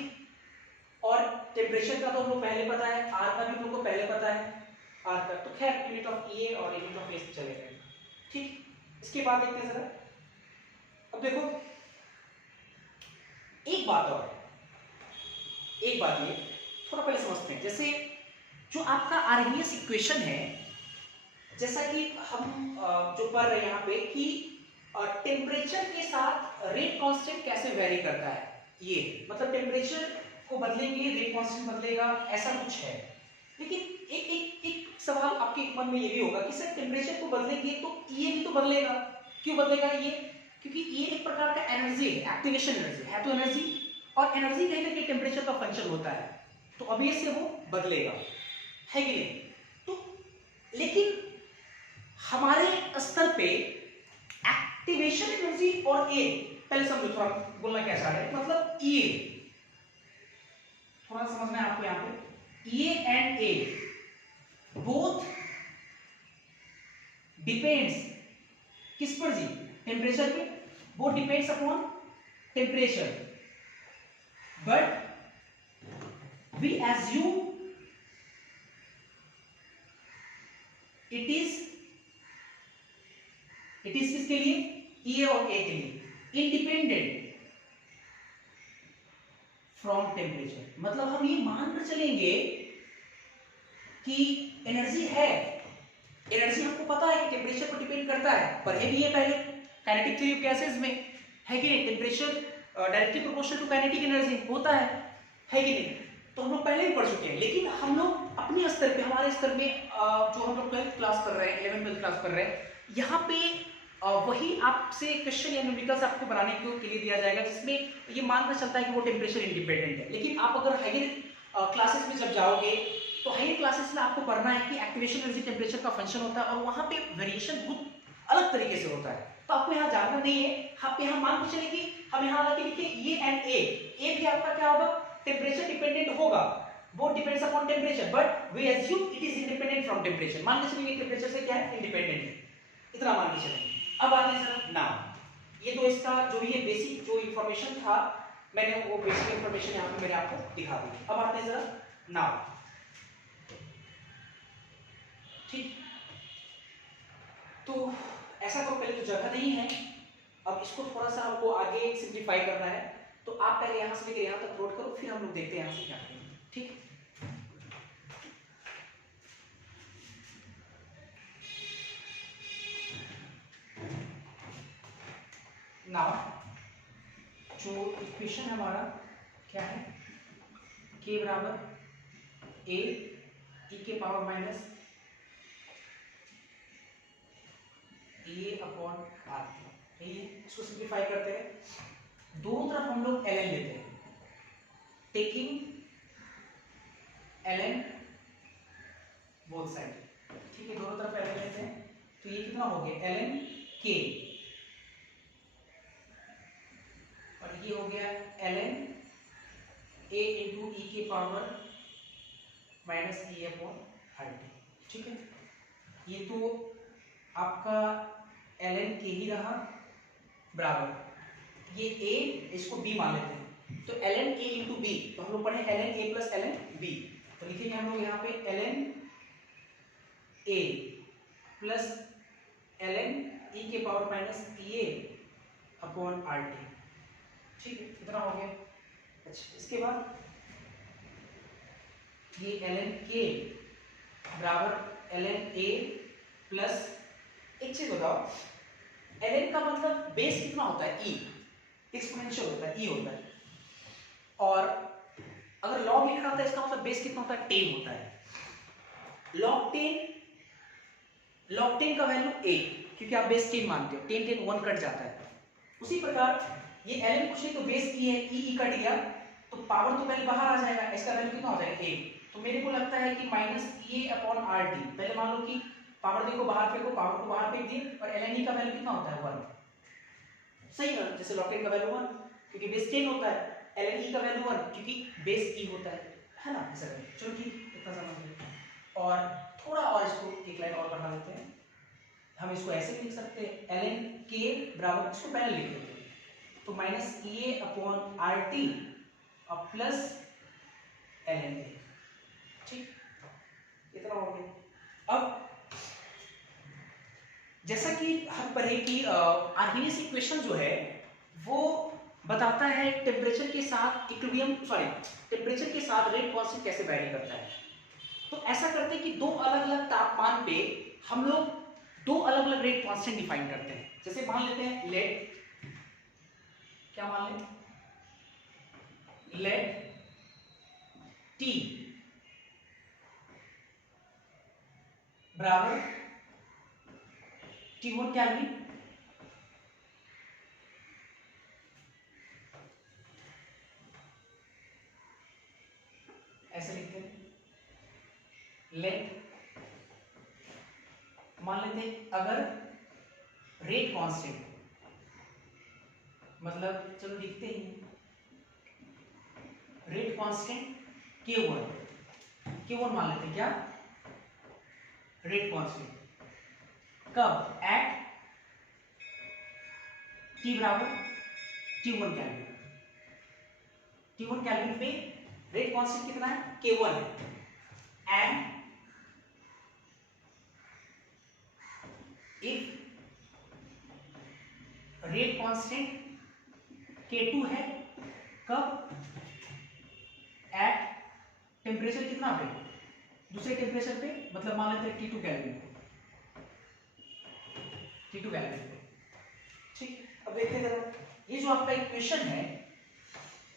और टेम्परेचर का तो हम लोग पहले पता है, आर का भी हम लोग को पहले पता है, आर का तो खैर यूनिट ऑफ ए और यूनिट ऑफ ए चले गए, ठीक। इसके बाद देखते हैं जरा, अब देखो एक बात ये थोड़ा पहले समझते हैं। जैसे जो आपका आर्हेनियस इक्वेशन है, जैसा कि हम जो पढ़ रहे हैं यहाँ पे कि टेम्परेचर के साथ रेट कांस्टेंट कैसे वेरी करता है, ये मतलब टेम्परेचर को बदलेंगे रेट कांस्टेंट बदलेगा, ऐसा कुछ है। लेकिन एक सवाल आपके मन में ये भी होगा कि सर टेम्परेचर को बदलेंगे तो ये भी तो बदलेगा, क्यों बदलेगा ये, क्योंकि ये एक प्रकार का एनर्जी है, एक्टिवेशन एनर्जी है तो एनर्जी, और एनर्जी कहीं ना कहीं टेम्परेचर का फंक्शन होता है, तो ऑब्वियस से वो बदलेगा, है कि नहीं। तो लेकिन हमारे स्तर पे एक्टिवेशन एनर्जी और ए, पहले समझो थोड़ा बोलना क्या चाह रहे हैं, मतलब ए थोड़ा समझना है आपको यहां पे, A and A both depends किस पर जी, टेम्परेचर पे, both depends upon temperature, but we assume it is किसके लिए, ई और ए के लिए, इंडिपेंडेंट फ्रॉम टेम्परेचर। मतलब हम ये मानकर चलेंगे कि एनर्जी है, एनर्जी हमको पता है कि टेम्परेचर पर डिपेंड करता है, पर है भी है पहले काइनेटिक थ्योरी ऑफ गैसेस में, है कि नहीं, temperature directly proportional to kinetic energy होता है कि नहीं, तो हम लोग पहले ही पढ़ चुके हैं। लेकिन हम लोग अपने स्तर पे, हमारे स्तर में जो हम लोग 12th क्लास कर रहे हैं, 11th 12th क्लास कर रहे हैं, यहाँ पे वही आपसे क्वेश्चन या न्यूमेरिकल्स आपको बनाने के लिए दिया जाएगा जिसमें ये मानना चलता है कि वो टेम्परेचर इंडिपेंडेंट है। लेकिन आप अगर हायर क्लासेस में जब जाओगे तो हायर क्लासेस में आपको पढ़ना है कि एक्टिवेशन एनर्जी टेम्परेचर का फंक्शन होता है और वहाँ पे वेरिएशन बहुत अलग तरीके से होता है। तो आपको यहाँ जानना नहीं है, आप यहाँ मान के चले कि हम यहाँ आके लिखे ये एंड ए भी आपका क्या होगा, टेम्परेचर डिपेंडेंट होगा, both depends upon temperature, but we assume it is independent from temperature. मान के चलिए टेम्परेचर से क्या है, इंडिपेंडेंट है, इतना मान के चलेंगे। अब आते हैं जरा नाउ, ये तो इसका जो ये बेसिक जो इंफॉर्मेशन था, मैंने वो बेसिक इंफॉर्मेशन यहाँ पे मैंने आपको दिखा दी। अब आते हैं जरा नाउ, ठीक। तो ऐसा तो पहले तो जगह नहीं है, अब इसको थोड़ा सा आपको आगे सिंप्लीफाई करना है, तो आप पहले यहाँ से लेकर यहाँ तक नोट करो, फिर हम लोग देखते हैं यहाँ से क्या करेंगे, ठीक। नाउ जो इक्वेशन हमारा क्या है, k बराबर a e के power minus a upon r, इसको सिंप्लीफाई करते हैं, दोनों तरफ हम लोग ln लेते हैं, टेकिंग ln बोथ साइड, ठीक है, दोनों तरफ ln लेते हैं, तो ये कितना हो गया ln k और ये हो गया ln a इंटू ई के power minus e upon R T, ठीक है। ये तो आपका ln k ही रहा बराबर ये a, इसको b मान लेते हैं, तो ln a इंटू बी, तो हम लोग पढ़े ln a plus ln b, तो लिखेंगे हम लोग यहाँ पे ln a plus ln e के power minus e upon R T, ठीक है, कितना हो गया। अच्छा, इसके बाद ये ln k बराबर ln a प्लस, एक चीज बताओ, ln का मतलब बेस कितना होता है, e, एक्सपोनेंशियल होता है, e होता है, और अगर log लिखना होता है इसका मतलब बेस कितना होता है, 10 होता है, log 10 का वैल्यू 8, क्योंकि आप बेस 10 मानते हो, 10 10 1 कट जाता है। उसी प्रकार ये ln कुछ नहीं तो बेस e है, e कट गया तो पावर तो पहले बाहर आ जाएगा, इसका वैल्यू कितना हो जाएगा 8, तो मेरे को लगता है कि minus e upon R T, पहले मान लो कि पावर देखो बाहर फेंको, पावर को बाहर फेंक दिए, और ln e का वैल्यू कितना होता है 1, सही है, जैसे log 10 का वैल्यू 1 क्योंकि बेस 10 होता है, ln e का वैल्यू 1 क्योंकि बेस e होता है ना, ऐसा है। चलो ठीक, इतना समझ गए, और थोड़ा और इसको एक लाइन और बढ़ा देते हैं, हम इसको ऐसे लिख सकते हैं ln k बराबर, इसको पहले लिख देते हैं, तो minus e upon R T और प्लस ln a, ठीक, इतना हो गया। अब जैसा कि हम पढ़े कि आर्गेनियस इक्वेशन जो है वो बताता है टेम्परेचर के साथ टेम्परेचर के साथ रेट कांस्टेंट कैसे वैरी करता है। तो ऐसा करते हैं कि दो अलग अलग तापमान पे हम लोग दो अलग अलग रेट कांस्टेंट डिफाइन करते हैं। जैसे मान लेते हैं लेट, क्या मान लें, लेट टी बराबर T1 केल्विन, ऐसे लिखते हैं। लेट मान लेते हैं अगर रेट कांस्टेंट, मतलब चलो लिखते हैं रेट कांस्टेंट K1 मान लेते हैं, क्या रेट कांस्टेंट कब, एट T बराबर T1 केल्विन, T1 केल्विन पे रेट कांस्टेंट कितना है, K1 है, and if rate constant K2 है कब, एट टेम्परेचर कितना पे, दूसरे टेम्परेचर पे, मतलब मान लेते हैं T2 केल्विन पे, ठीक। अब देखते जरा, ये जो आपका इक्वेशन है,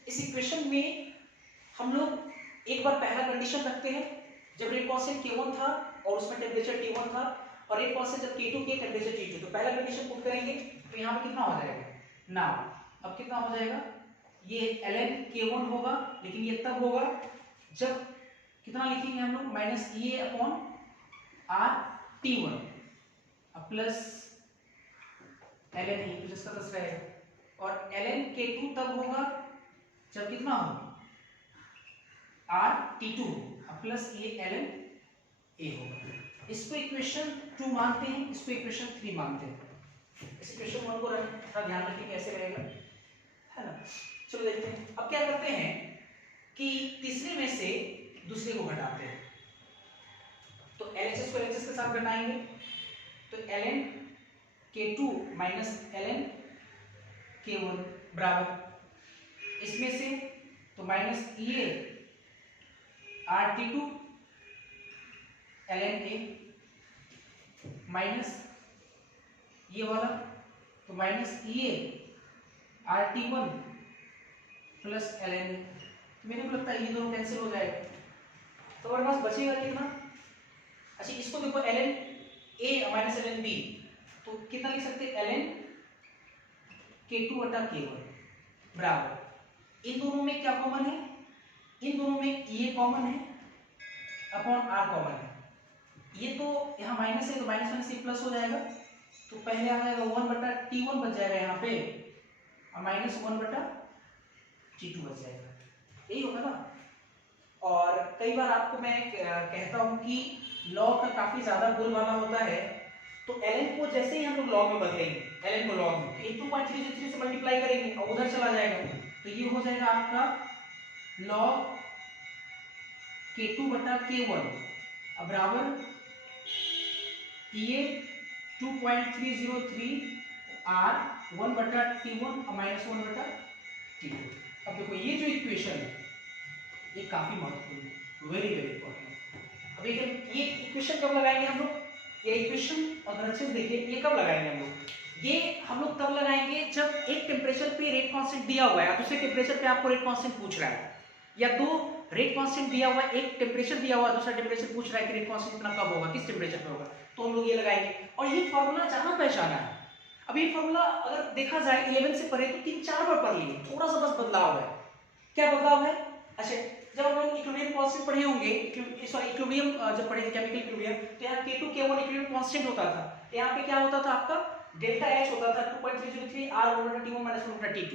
इस इक्वेशन में हम लोग एक बार पहला कंडीशन रखते हैं, जब रेट कांस्टेंट K1 था और उसमें टेम्परेचर T1 था, और रेट कांस्टेंट जब K2 के टेम्परेचर T2, तो पहला कंडीशन पुट करेंगे तो यहाँ पे कितना हो जाएगा नाउ, अब कितना हो जाएगा, ये ln K1 होगा, लेकिन ये तब होगा जब कितना लिखेंगे हम लोग minus EA upon R T1 अब प्लस ln E तो जिसका 10 रहेगा, और ln K2 तब होगा जब कितना हो R T2 अब प्लस ये ln A होगा। इसको इक्वेशन 2 मानते हैं, इसको इक्वेशन 3 मानते हैं। इस इक्वेशन 1 को थोड़ा ध्यान रखिए कैसे रहेगा, है ना। चलो देखते हैं। अब क्या करते हैं कि तीसरे में से दूसरे को घटाते हैं, तो LHS को LHS के साथ घटाएंगे, तो ln K2 minus ln K1 बराबर इसमें से तो minus EA RT2 ln A minus ये वाला तो minus EA RT1 plus ln A। मेरे को लगता है ये दोनों कैंसिल हो जाएगा, तो हमारे पास बचेगा कितना, अच्छा इसको देखो ln A minus ln B, तो कितना लिख सकते हैं ln K2 बटा K1 बराबर, इन दोनों में क्या कॉमन है, इन दोनों में ये कॉमन है अपॉन R कॉमन है, ये तो यहाँ माइनस है तो माइनस में से प्लस हो जाएगा, तो पहले आ जाएगा 1 बटा T1 बच जाएगा यहाँ पे, और माइनस 1 बटा T2 बच जाएगा, यही होगा ना। और कई बार आपको मैं कहता हूँ कि लॉग का काफी ज्यादा गुण वाला होता है, तो ln को जैसे ही हम लोग लॉग में बदलेंगे, ln को लॉग में 2.303 से मल्टीप्लाई करेंगे और उधर चला जाएगा, तो ये हो जाएगा आपका log K2 बटा K1 अब बराबर ये 2.303 R 1 बटा T1 और माइनस 1 बटा T2। अब देखो ये जो इक्वेशन है ये काफी महत्वपूर्ण है, वेरी वेरी इंपॉर्टेंट। अब ये इक्वेशन कब लगाएंगे हम लोग, ये इक्वेशन अगर अच्छे से देखिए ये कब लगाएंगे हम लोग, ये हम लोग तब लगाएंगे जब एक टेम्परेचर पे रेट कांस्टेंट दिया हुआ है, दूसरे टेम्परेचर पे आपको रेट कांस्टेंट पूछ रहा है, या दो रेट कांस्टेंट दिया हुआ है, एक टेम्परेचर दिया हुआ है, दूसरा टेम्परेचर पूछ रहा है कि रेट कांस्टेंट कितना कब होगा, किस टेम्परेचर पे होगा, तो हम लोग ये लगाएंगे। और ये फॉर्मूला जहां पहचाना है, अब ये फॉर्मूला अगर देखा जाए 11 से पढ़े तो 3-4 बार पढ़ लिए, थोड़ा सा बस बदलाव है। क्या बदलाव है, अच्छा जब हम लोग इक्विलिब्रियम कांस्टेंट पढ़े होंगे, सॉरी इक्विलिब्रियम जब पढ़े थे केमिकल इक्विलिब्रियम, तो यहाँ K2 K1 इक्विलिब्रियम कांस्टेंट होता था, यहाँ पे क्या होता था आपका डेल्टा H होता था 2.303 R 1 बटा T1 माइनस 1 बटा T2।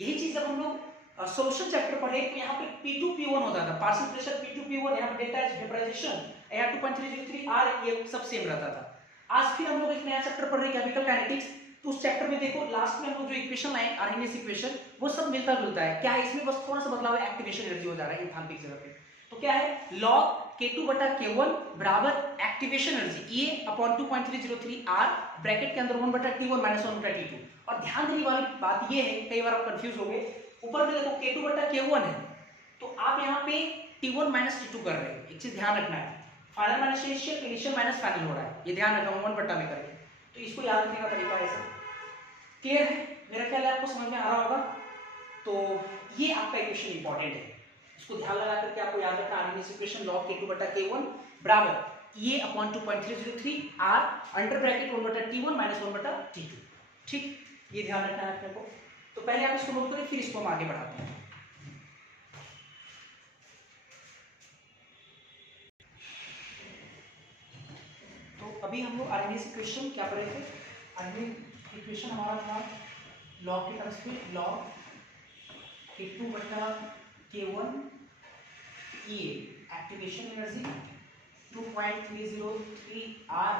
यही चीज जब हम लोग सॉल्यूशन चैप्टर पढ़े तो यहाँ पे P2 P1 होता था, पार्शियल प्रेशर P2 P1, यहाँ पे डेल्टा H वेपराइजेशन, यहाँ 2.303 R ये सब सेम रहता था। आज फिर हम लोग एक नया चैप्टर पढ़ रहे हैं केमिकल काइनेटिक्स, तो उस चैप्टर में देखो लास्ट में हम लोग जो इक्वेशन लाए आरएनएस इक्वेशन वो सब मिलता जुलता है, क्या है इसमें बस थोड़ा सा बदलाव है, एक्टिवेशन एनर्जी हो जा रहा है एंथैल्पी की जगह पे। तो क्या है log K2 बटा K1 बराबर activation energy E upon 2.303 R bracket के अंदर 1 बटा T1 माइनस 1 बटा T2। और ध्यान देने वाली बात ये है, कई बार आप कंफ्यूज हो गए, ऊपर में देखो K2 बटा K1 है, तो आप यहाँ पे T1 माइनस T2 कर रहे हैं, एक चीज ध्यान रखना है, final minus initial minus final हो रहा है, ये ध्यान रखना 1 बटा में करके, तो इसको याद रखने का तरीका ऐसा। क्लियर है, मेरा ख्याल है आपको समझ में आ रहा होगा। तो ये आपका इक्वेशन इंपॉर्टेंट है, इसको ध्यान लगा करके आपको याद रखना, आरएनएस इक्वेशन log K2 बटा K1 बराबर ये अपॉन 2.303 R अंडर ब्रैकेट 1 बटा T1 माइनस 1 बटा T2। ठीक, ये ध्यान रखना है अपने को। तो पहले आप इसको नोट करें, फिर इसको हम आगे बढ़ाते हैं। तो अभी हम लोग आरएनएस इक्वेशन क्या पढ़े थे, आरएनएस इक्वेशन हमारा था log की तरफ से log K2 बटा K1 E activation energy 2.303 R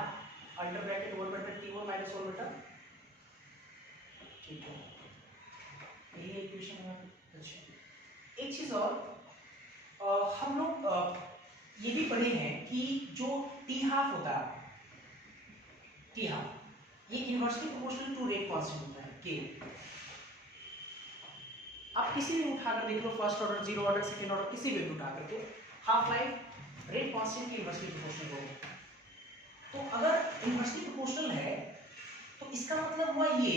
under bracket 1 बटा T1 माइनस 1 बटा T2, यही इक्वेशन है। अच्छा एक चीज और हम लोग ये भी पढ़े हैं कि जो T हाफ होता है, T हाफ ये inversely proportional to rate constant होता है K। आप किसी भी उठाकर देख लो, first order, zero order, second order, किसी भी उठा करके हाफ लाइफ रेट कांस्टेंट की इनवर्सली प्रोपोर्शनल होगा। तो अगर इनवर्सली प्रोपोर्शनल है तो इसका मतलब हुआ ये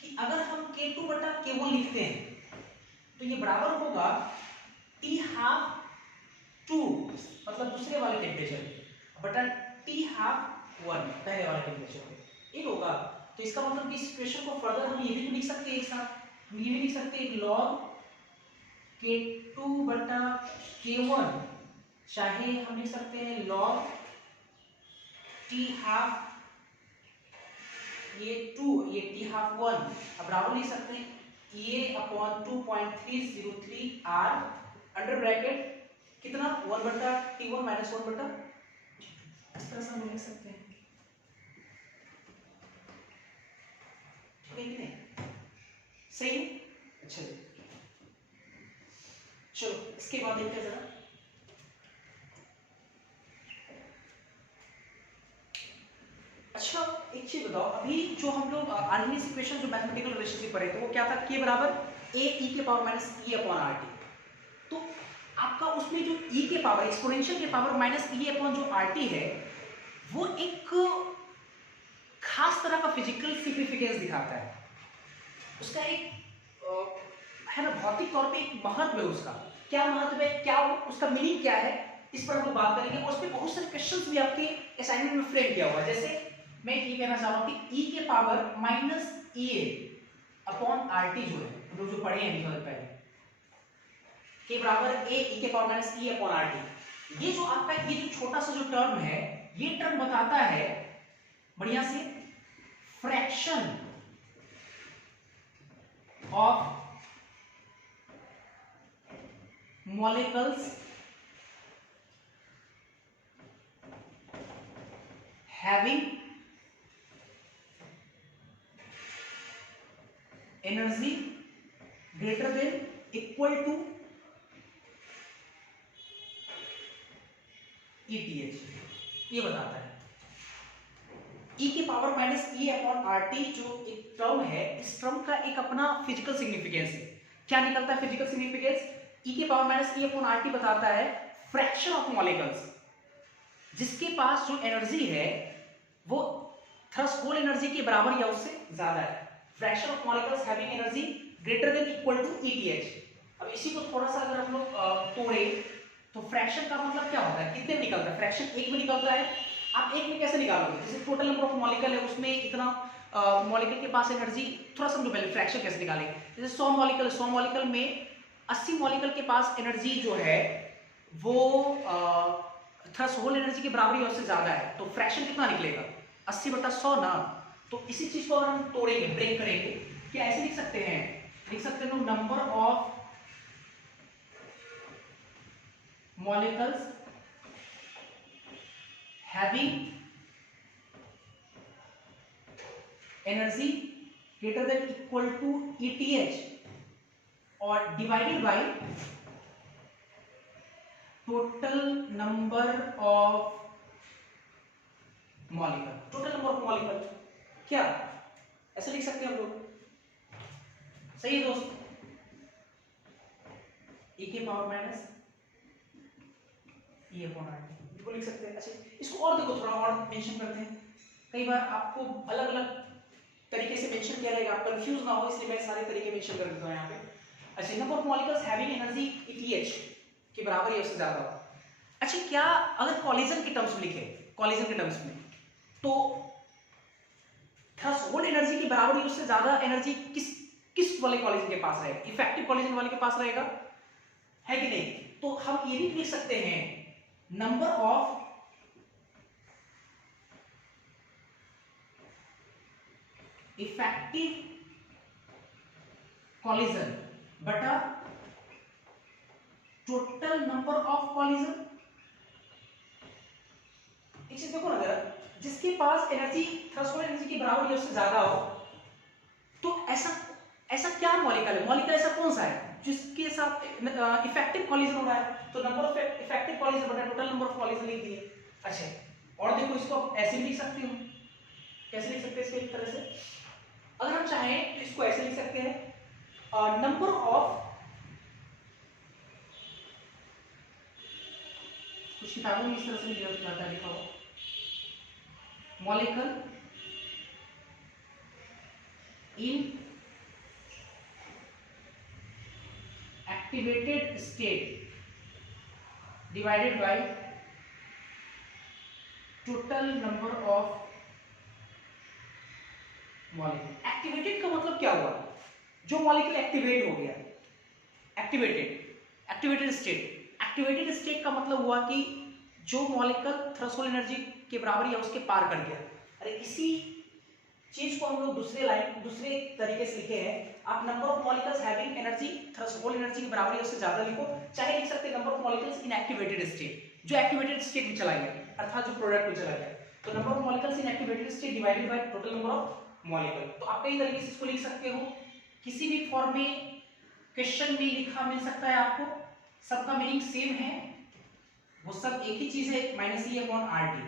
कि अगर हम K2 बटा K1 लिखते हैं तो ये बराबर होगा T हाफ 2 मतलब दूसरे वाले टेम्परेचर बटा T½ 1 पहले वाले टेम्परेचर पे, एक होगा। तो इसका मतलब इस इक्वेशन को फर्दर हम ये भी लिख सकते हैं एक साथ, हम ये भी लिख सकते हैं log K2 बटा K1, चाहे हम लिख सकते हैं log T½ ये 2 ये T½ 1, अब बराबर लिख सकते हैं ये अपॉन 2.303 R अंडर ब्रैकेट कितना 1 बटा T1 माइनस 1 बटा, इस तरह से हम लिख सकते हैं, ठीक है कि नहीं, सही है। अच्छा चलो इसके बाद देखते हैं जरा, अच्छा एक चीज बताओ, अभी जो हम लोग अर्लीस्ट इक्वेशन जो मैथमेटिकल रिलेशनशिप पढ़े थे वो क्या था, k बराबर a e के power minus e upon RT। तो आपका उसमें जो e के पावर एक्सपोनेंशियल के पावर माइनस e अपॉन जो RT है वो एक खास तरह का फिजिकल सिग्निफिकेंस दिखाता है, उसका एक है ना भौतिक तौर पे एक महत्व है उसका, क्या महत्व है, क्या उसका मीनिंग क्या है, इस पर हम लोग बात करेंगे। और उस पर बहुत सारे क्वेश्चंस भी आपके असाइनमेंट में फ्रेम किया हुआ है। जैसे मैं ये कहना चाह रहा हूँ कि e के power minus EA upon RT जो है, हम लोग जो पढ़े हैं थोड़े पहले, के बराबर a e के power minus E upon RT, ये जो आपका ये जो छोटा सा जो टर्म है, ये टर्म बताता है बढ़िया से fraction of molecules having energy greater than equal to ETH, ये बताता है। E के power minus E upon RT जो एक टर्म है, इस टर्म का एक अपना फिजिकल सिग्निफिकेंस है। क्या निकलता है फिजिकल सिग्निफिकेंस, E के power minus E upon RT बताता है फ्रैक्शन ऑफ मॉलिक्यूल्स, जिसके पास जो एनर्जी है वो थ्रेशोल्ड एनर्जी के बराबर या उससे ज्यादा है। Fraction of molecules having energy greater than equal to ETH। अब इसी को थोड़ा सा अगर हम लोग तोड़े तो फ्रैक्शन का मतलब क्या होता है, कितने में निकलता है, फ्रैक्शन एक में निकलता है। आप एक में कैसे निकालोगे, जैसे टोटल नंबर ऑफ मॉलिक्यूल है उसमें इतना मॉलिक्यूल के पास एनर्जी, थोड़ा समझो पहले फ्रैक्शन कैसे निकालेंगे। जैसे 100 मॉलिक्यूल, 100 मॉलिक्यूल में 80 मॉलिक्यूल के पास एनर्जी जो है वो थ्रेशोल्ड एनर्जी के बराबर या उससे ज्यादा है, तो फ्रैक्शन कितना निकलेगा 80 बटा 100 ना। तो इसी चीज को अगर हम तोड़ेंगे, ब्रेक करेंगे, क्या ऐसे लिख सकते हैं, लिख सकते हैं number of molecules having energy greater than equal to ETH और divided by total number of molecule, total number of molecule, क्या ऐसे लिख सकते हैं हम लोग, सही है दोस्त, E के power minus E upon RT बिल्कुल लिख सकते हैं। अच्छा इसको और देखो, थोड़ा और मेंशन करते हैं, कई बार आपको अलग अलग तरीके से मेंशन किया रहेगा, आप कंफ्यूज ना हो इसलिए मैं सारे तरीके मेंशन कर देता हूं यहाँ पे। अच्छा number of molecules having energy ETH के बराबर या उससे ज्यादा हो। अच्छा क्या अगर कॉलिजन के टर्म्स में लिखे, कॉलिजन के टर्म्स में, तो थ्रेशोल्ड एनर्जी के बराबर या उससे ज्यादा एनर्जी किस वाले कॉलिजन के पास रहेगा, इफेक्टिव कॉलिजन वाले के पास रहेगा, है कि नहीं। तो हम ये भी लिख सकते हैं नंबर ऑफ इफेक्टिव कॉलिजन बटा टोटल नंबर ऑफ कॉलिजन। एक चीज देखो ना जरा, जिसके पास एनर्जी थ्रेशोल्ड एनर्जी के बराबर या उससे ज्यादा हो, तो ऐसा क्या मॉलिक्यूल है, मॉलिक्यूल ऐसा कौन सा है जिसके साथ इफेक्टिव कॉलिजन हो रहा है, तो नंबर ऑफ इफेक्टिव कॉलिजन बटा टोटल नंबर ऑफ कॉलिजन लिख दिए। अच्छा और देखो इसको ऐसे भी लिख सकते हो, कैसे लिख सकते हैं इसको, एक तरह से अगर हम चाहें तो इसको ऐसे लिख सकते हैं नंबर ऑफ, कुछ किताबों में इस तरह से लिखा हुआ molecule in activated state divided by total number of molecule. Activated का मतलब क्या हुआ, जो मॉलिक्यूल एक्टिवेट हो गया, एक्टिवेटेड स्टेट का मतलब हुआ कि जो मॉलिक्यूल थ्रेशोल्ड एनर्जी के बराबर या उसके पार कर गया। अरे इसी चीज को हम लोग दूसरे तरीके से लिखे हैं, आप number of molecules having energy threshold energy के बराबर या उससे ज्यादा लिखो, चाहे लिख सकते हैं number of molecules in activated state, जो एक्टिवेटेड स्टेट में चला गया अर्थात जो प्रोडक्ट में चला गया। तो number of molecules in activated state divided by total number of molecule. तो आप कई तरीके से इसको लिख सकते हो, किसी भी फॉर्म में क्वेश्चन में लिखा मिल सकता है आपको, सबका मीनिंग सेम है, वो सब एक ही चीज है, -E/RT,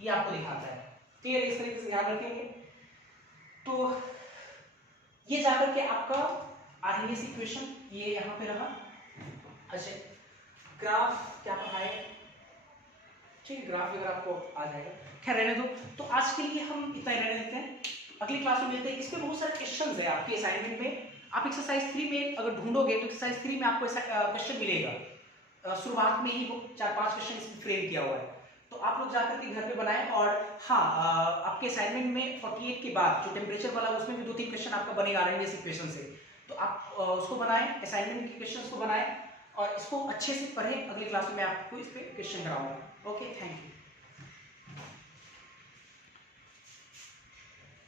ये आपको दिखाता है। क्लियर, इस तरीके से ध्यान रखेंगे। तो ये जाकर के आपका आरएनएस इक्वेशन ये यहाँ पे रहा। अच्छा, ग्राफ क्या पढ़ाए, ठीक, ग्राफ वगैरह आपको आ जाएगा, खैर रहने दो। तो आज के लिए हम इतना ही रहने देते हैं, अगली क्लास में मिलते हैं। इसमें बहुत सारे क्वेश्चंस है आपके असाइनमेंट में, आप एक्सरसाइज 3 में अगर ढूंढोगे तो एक्सरसाइज 3 में आपको ऐसा क्वेश्चन मिलेगा, शुरुआत में ही वो 4-5 क्वेश्चन इसमें फ्रेम किया हुआ है, तो आप लोग जाकर के घर पे बनाएं। और हाँ, आपके असाइनमेंट में 48 के बाद जो टेम्परेचर वाला उसमें भी 2-3 क्वेश्चन आपका बनेगा आरएनएस इक्वेशन से, तो आप उसको बनाएं, असाइनमेंट के क्वेश्चन को बनाएं और इसको अच्छे से पढ़ें। अगली क्लास में मैं आपको इस पे क्वेश्चन कराऊंगा। Okay, thank you.